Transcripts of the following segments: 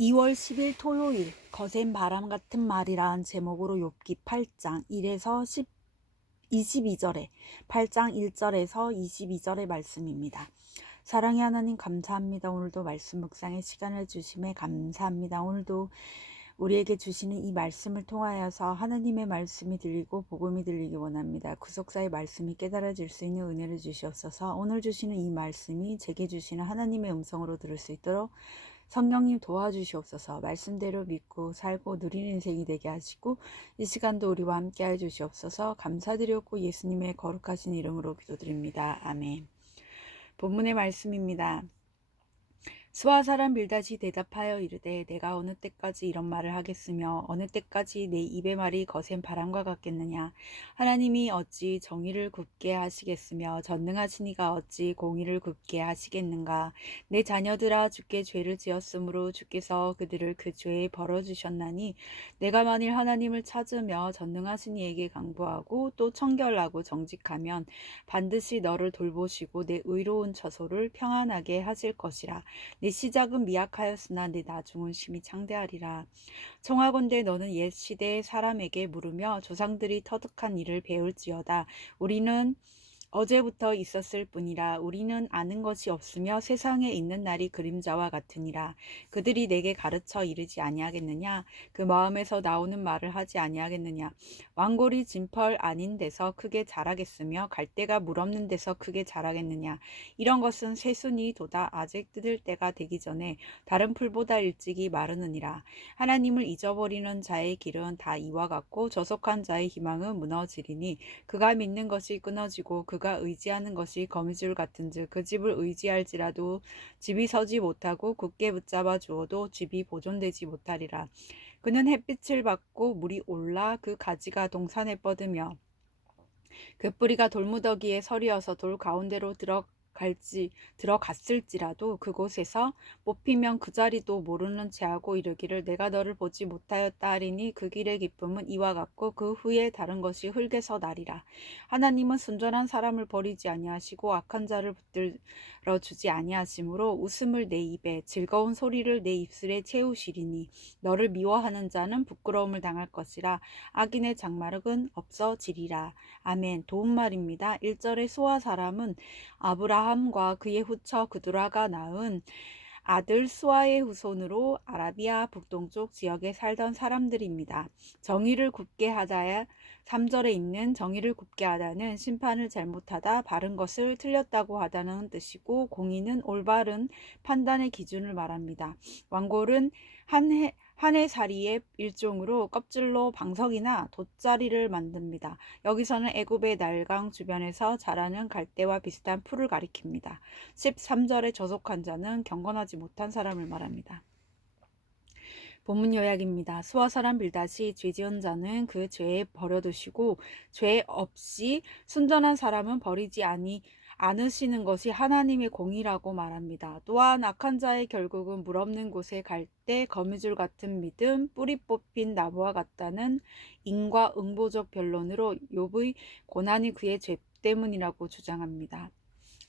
2월 10일 토요일 거센 바람 같은 말이란 제목으로 욥기 8장 1에서 10, 22절에 8장 1절에서 22절의 말씀입니다. 사랑의 하나님 감사합니다. 오늘도 말씀 묵상의 시간을 주심에 감사합니다. 오늘도 우리에게 주시는 이 말씀을 통하여서 하나님의 말씀이 들리고 복음이 들리기 원합니다. 구속사의 말씀이 깨달아질 수 있는 은혜를 주시옵소서. 오늘 주시는 이 말씀이 제게 주시는 하나님의 음성으로 들을 수 있도록 성령님 도와주시옵소서 말씀대로 믿고 살고 누리는 인생이 되게 하시고 이 시간도 우리와 함께 해 주시옵소서 감사드렸고 예수님의 거룩하신 이름으로 기도드립니다. 아멘. 본문의 말씀입니다. 수아 사람 빌다시 대답하여 이르되 내가 어느 때까지 이런 말을 하겠으며 어느 때까지 내 입의 말이 거센 바람과 같겠느냐? 하나님이 어찌 정의를 굽게 하시겠으며 전능하시니가 어찌 공의를 굽게 하시겠는가? 내 자녀들아 주께 죄를 지었으므로 주께서 그들을 그 죄에 벌어 주셨나니 내가 만일 하나님을 찾으며 전능하신 이에게 강구하고 또 청결하고 정직하면 반드시 너를 돌보시고 내 의로운 처소를 평안하게 하실 것이라 내 시작은 미약하였으나 내 나중은 심히 창대하리라. 청하건대 너는 옛 시대의 사람에게 물으며 조상들이 터득한 일을 배울지어다. 우리는 어제부터 있었을 뿐이라 우리는 아는 것이 없으며 세상에 있는 날이 그림자와 같으니라. 그들이 내게 가르쳐 이르지 아니하겠느냐? 그 마음에서 나오는 말을 하지 아니하겠느냐? 왕골이 진펄 아닌 데서 크게 자라겠으며 갈대가 물 없는 데서 크게 자라겠느냐? 이런 것은 새순이 돋아 아직 뜯을 때가 되기 전에 다른 풀보다 일찍이 마르느니라. 하나님을 잊어버리는 자의 길은 다 이와 같고 저속한 자의 희망은 무너지리니 그가 믿는 것이 끊어지고 그가 그가 의지하는 것이 거미줄 같은즉 그 집을 의지할지라도 집이 서지 못하고 굳게 붙잡아 주어도 집이 보존되지 못하리라. 그는 햇빛을 받고 물이 올라 그 가지가 동산에 뻗으며 그 뿌리가 돌무더기에 서리어서 돌 가운데로 들어 갈지 들어갔을지라도 그곳에서 뽑히면 그 자리도 모르는 채하고 이르기를 내가 너를 보지 못하였다 하리니 그 길의 기쁨은 이와 같고 그 후에 다른 것이 흙에서 나리라. 하나님은 순전한 사람을 버리지 아니하시고 악한 자를 붙들어 주지 아니하심으로 웃음을 내 입에 즐거운 소리를 내 입술에 채우시리니 너를 미워하는 자는 부끄러움을 당할 것이라. 악인의 장마력은 없어지리라. 아멘. 도움말입니다. 1절의 소아 사람은 아브라 아브라함과 그의 후처 그두라가 낳은 아들 수아의 후손으로 아라비아 북동쪽 지역에 살던 사람들입니다. 정의를 굽게 하다야 3절에 있는 정의를 굽게 하다는 심판을 잘못하다 바른 것을 틀렸다고 하다는 뜻이고 공의는 올바른 판단의 기준을 말합니다. 왕골은 한 해, 한해살이의 일종으로 껍질로 방석이나 돗자리를 만듭니다. 여기서는 애굽의 날강 주변에서 자라는 갈대와 비슷한 풀을 가리킵니다. 13절의 저속한 자는 경건하지 못한 사람을 말합니다. 본문 요약입니다. 수아 사람 빌다시 죄 지은 자는 그 죄에 버려두시고 죄 없이 순전한 사람은 버리지 아니 않으시는 것이 하나님의 공이라고 말합니다. 또한 악한 자의 결국은 물 없는 곳에 갈 때 거미줄 같은 믿음, 뿌리 뽑힌 나무와 같다는 인과 응보적 변론으로 욥의 고난이 그의 죄 때문이라고 주장합니다.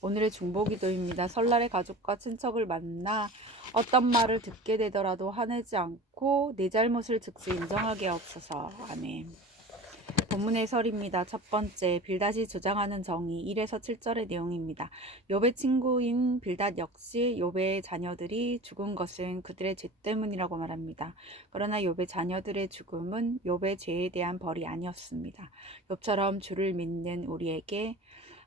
오늘의 중보기도입니다. 설날에 가족과 친척을 만나 어떤 말을 듣게 되더라도 화내지 않고 내 잘못을 즉시 인정하게 없어서 아멘. 본문의 설입니다. 첫 번째, 빌닷이 주장하는 정의 1에서 7절의 내용입니다. 욥의 친구인 빌닷 역시 욥의 자녀들이 죽은 것은 그들의 죄 때문이라고 말합니다. 그러나 욥의 자녀들의 죽음은 욥의 죄에 대한 벌이 아니었습니다. 욥처럼 주를 믿는 우리에게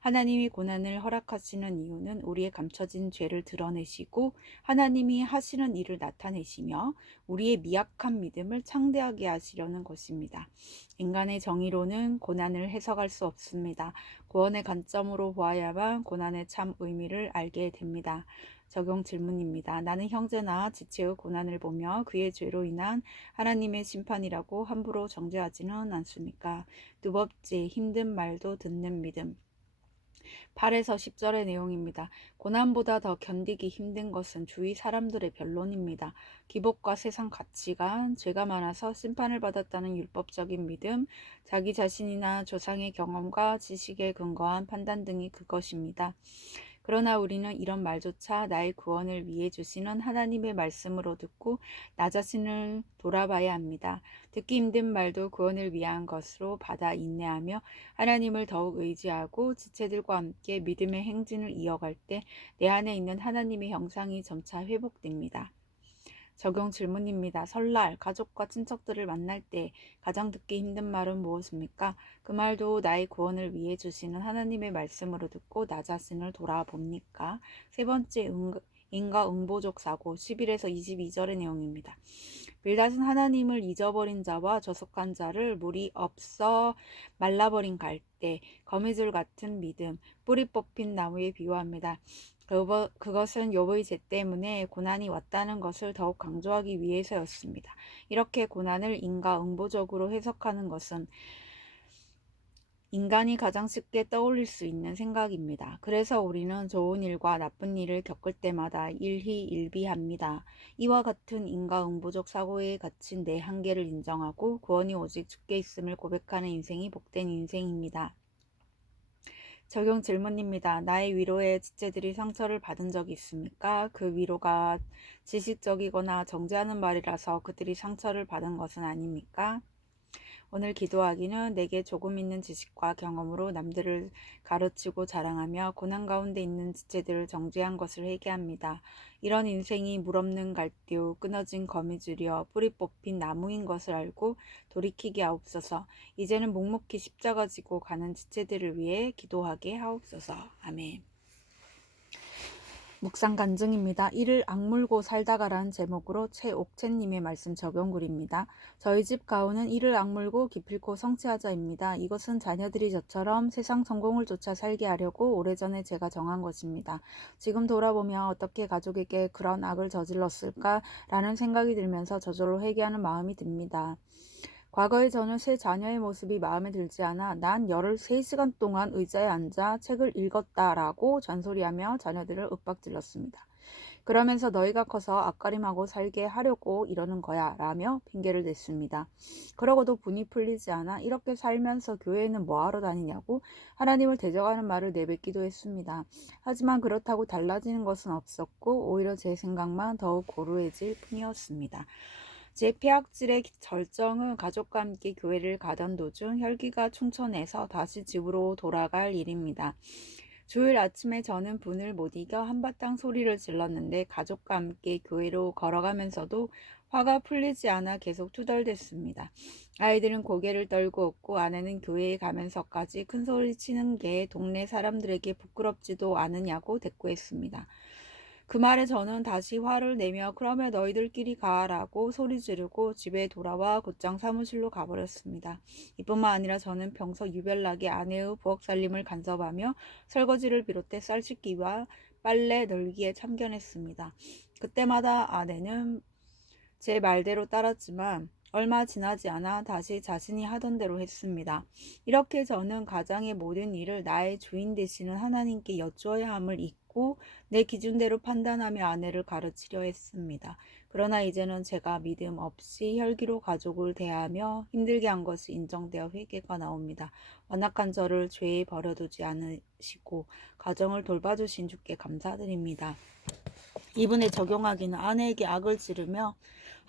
하나님이 고난을 허락하시는 이유는 우리의 감춰진 죄를 드러내시고 하나님이 하시는 일을 나타내시며 우리의 미약한 믿음을 창대하게 하시려는 것입니다. 인간의 정의로는 고난을 해석할 수 없습니다. 구원의 관점으로 보아야만 고난의 참 의미를 알게 됩니다. 적용 질문입니다. 나는 형제나 지체의 고난을 보며 그의 죄로 인한 하나님의 심판이라고 함부로 정죄하지는 않습니까? 두 번째, 힘든 말도 듣는 믿음. 8에서 10절의 내용입니다. 고난보다 더 견디기 힘든 것은 주위 사람들의 변론입니다. 기복과 세상 가치관, 죄가 많아서 심판을 받았다는 율법적인 믿음, 자기 자신이나 조상의 경험과 지식에 근거한 판단 등이 그것입니다. 그러나 우리는 이런 말조차 나의 구원을 위해 주시는 하나님의 말씀으로 듣고 나 자신을 돌아봐야 합니다. 듣기 힘든 말도 구원을 위한 것으로 받아 인내하며 하나님을 더욱 의지하고 지체들과 함께 믿음의 행진을 이어갈 때 내 안에 있는 하나님의 형상이 점차 회복됩니다. 적용 질문입니다. 설날 가족과 친척들을 만날 때 가장 듣기 힘든 말은 무엇입니까? 그 말도 나의 구원을 위해 주시는 하나님의 말씀으로 듣고 나 자신을 돌아봅니까? 세 번째 응, 인과 응보적 사고 11에서 22절의 내용입니다. 빌닷은 하나님을 잊어버린 자와 저속한 자를 물이 없어 말라버린 갈대, 거미줄 같은 믿음, 뿌리 뽑힌 나무에 비유합니다. 그것은 욥의 죄 때문에 고난이 왔다는 것을 더욱 강조하기 위해서였습니다. 이렇게 고난을 인과 응보적으로 해석하는 것은 인간이 가장 쉽게 떠올릴 수 있는 생각입니다. 그래서 우리는 좋은 일과 나쁜 일을 겪을 때마다 일희일비합니다. 이와 같은 인과응보적 사고에 갇힌 내 한계를 인정하고 구원이 오직 주께 있음을 고백하는 인생이 복된 인생입니다. 적용 질문입니다. 나의 위로에 지체들이 상처를 받은 적이 있습니까? 그 위로가 지식적이거나 정죄하는 말이라서 그들이 상처를 받은 것은 아닙니까? 오늘 기도하기는 내게 조금 있는 지식과 경험으로 남들을 가르치고 자랑하며 고난 가운데 있는 지체들을 정죄한 것을 회개합니다. 이런 인생이 물없는 갈대요 끊어진 거미줄이여 뿌리 뽑힌 나무인 것을 알고 돌이키게 하옵소서. 이제는 묵묵히 십자가 지고 가는 지체들을 위해 기도하게 하옵소서. 아멘. 묵상 간증입니다. 이를 악물고 살다가라는 제목으로 최옥채님의 말씀 적용글입니다. 저희 집 가훈은 이를 악물고 기필코 성취하자입니다. 이것은 자녀들이 저처럼 세상 성공을 쫓아 살게 하려고 오래전에 제가 정한 것입니다. 지금 돌아보면 어떻게 가족에게 그런 악을 저질렀을까라는 생각이 들면서 저절로 회개하는 마음이 듭니다. 과거에 저는 새 자녀의 모습이 마음에 들지 않아 난 13시간 동안 의자에 앉아 책을 읽었다라고 잔소리하며 자녀들을 윽박질렀습니다. 그러면서 너희가 커서 앞가림하고 살게 하려고 이러는 거야 라며 핑계를 댔습니다. 그러고도 분이 풀리지 않아 이렇게 살면서 교회에는 뭐하러 다니냐고 하나님을 대적하는 말을 내뱉기도 했습니다. 하지만 그렇다고 달라지는 것은 없었고 오히려 제 생각만 더욱 고루해질 뿐이었습니다. 제 폐악질의 절정은 가족과 함께 교회를 가던 도중 혈기가 충천해서 다시 집으로 돌아갈 일입니다. 주일 아침에 저는 분을 못 이겨 한바탕 소리를 질렀는데 가족과 함께 교회로 걸어가면서도 화가 풀리지 않아 계속 투덜댔습니다. 아이들은 고개를 떨고 웃고 아내는 교회에 가면서까지 큰 소리 치는 게 동네 사람들에게 부끄럽지도 않으냐고 대꾸했습니다. 그 말에 저는 다시 화를 내며 그러면 너희들끼리 가라고 소리 지르고 집에 돌아와 곧장 사무실로 가버렸습니다. 이뿐만 아니라 저는 평소 유별나게 아내의 부엌 살림을 간섭하며 설거지를 비롯해 쌀 씻기와 빨래 널기에 참견했습니다. 그때마다 아내는 제 말대로 따랐지만 얼마 지나지 않아 다시 자신이 하던 대로 했습니다. 이렇게 저는 가장의 모든 일을 나의 주인 되시는 하나님께 여쭈어야 함을 잊 고 내 기준대로 판단하며 아내를 가르치려 했습니다. 그러나 이제는 제가 믿음 없이 혈기로 가족을 대하며 힘들게 한 것이 인정되어 회개가 나옵니다. 완악한 저를 죄에 버려두지 않으시고 가정을 돌봐주신 주께 감사드립니다. 이분에 적용하기는 아내에게 악을 지르며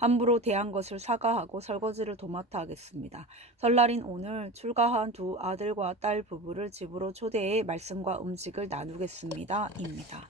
함부로 대한 것을 사과하고 설거지를 도맡아 하겠습니다. 설날인 오늘 출가한 두 아들과 딸 부부를 집으로 초대해 말씀과 음식을 나누겠습니다. 입니다.